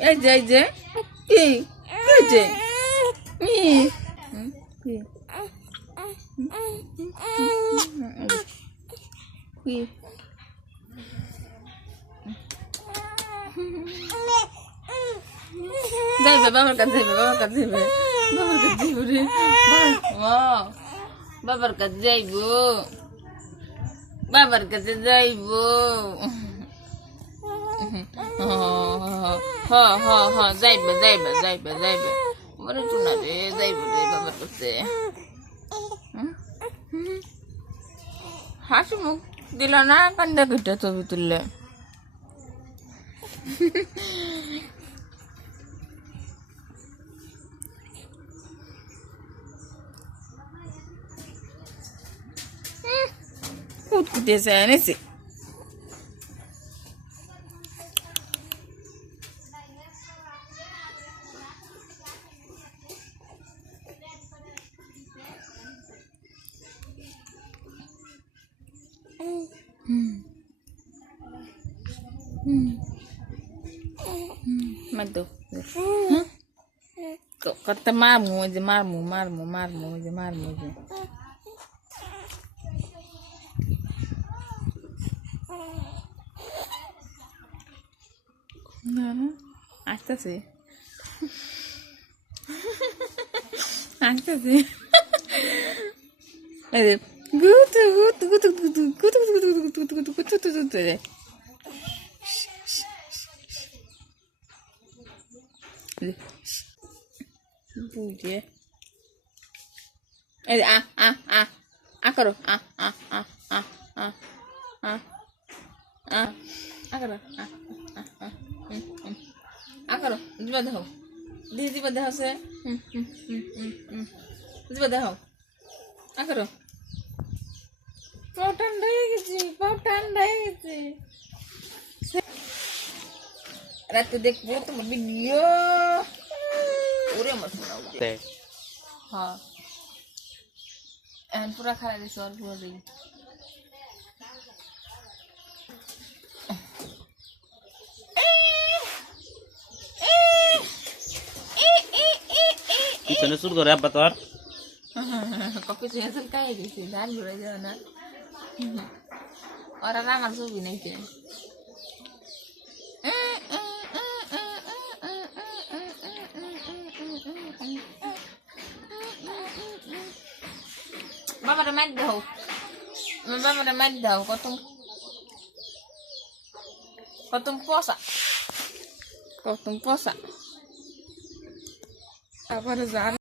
এই যে কি হয়েছে কি যাইবে বাবার কাছে যাইবে বাবার কাছে যাইবে বাবার কাছে যাইব রে বাবার কাছে যাইব বাবার কাছে যাইব যাইবে যাইবে যাইবে যাইবে বলে টুনা রে যাইব রে বাবার কাছে হাসি মুখ দিল না কান্দা কিটা ছবি তুললে কুটকুটেছে এনেছে Madu. Kok kata marmu aja marmu. Nah, asta sih. Ada gut. Buje. Karo. Karo. Karo. Diba daw. Diba daw se. Diba daw. Karo. Pautan dai gেছে. রাতে দেখবো তোমার ভিডিও ওরে আমার শোনাও হ্যাঁ এখন পুরা খারাপ দিছে আর পুরো দিই পিছনে শুরু করে আব্বা তোর কপি চেয়ে চলকাই গেছে ধান ঘুরে যাও না ওরা আমার ছবি নাই কেন Bapak udah main dah, kotum posa. Apa ada